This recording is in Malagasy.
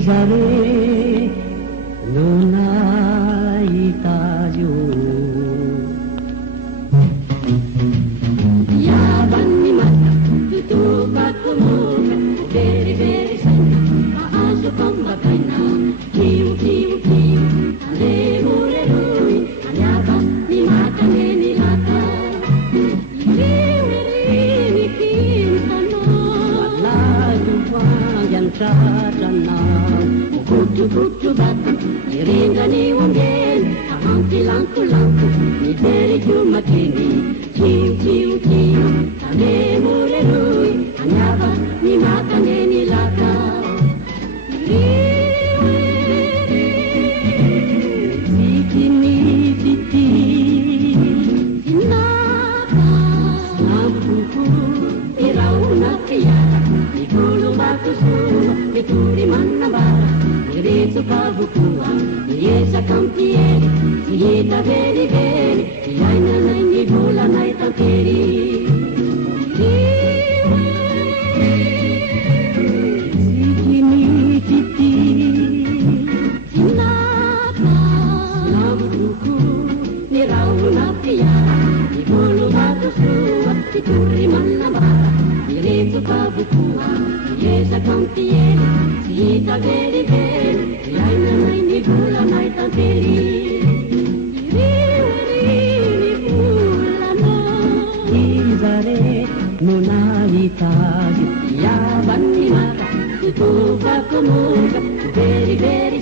Isare non hai tajo Ya bani mata tutu bakumuka Beri beri sana Maaso pambakaina Kiu kiu kiu Ale mure rui Anyaba ni mata neni lata Ikiwiri kintono Wala jumpa yang sarana Kutu batu, iringa ni wangel, ahanti langku langku, ni deri cuma kini, ciu ciu ciu, tane mure rui, anyaba ni makane ni laka. Siti ni siti, sinaka, nampuku, irau nakiara, ikulu batu semua, ituri mana bara. Grito pavukua, yesa campieri, sieta veri veri, ilaina nai ni vola nai tamperi. Sitini titi, sinata, lambuku, ni rauna piara, ni volo batu sua, ni turi manabara, grito pavukua, yesa campieri, sieta veri veri, ilaina nai ni vola nai tamperi. Isare non hai tajo, ya bani mata, tu kakomuka, beri beri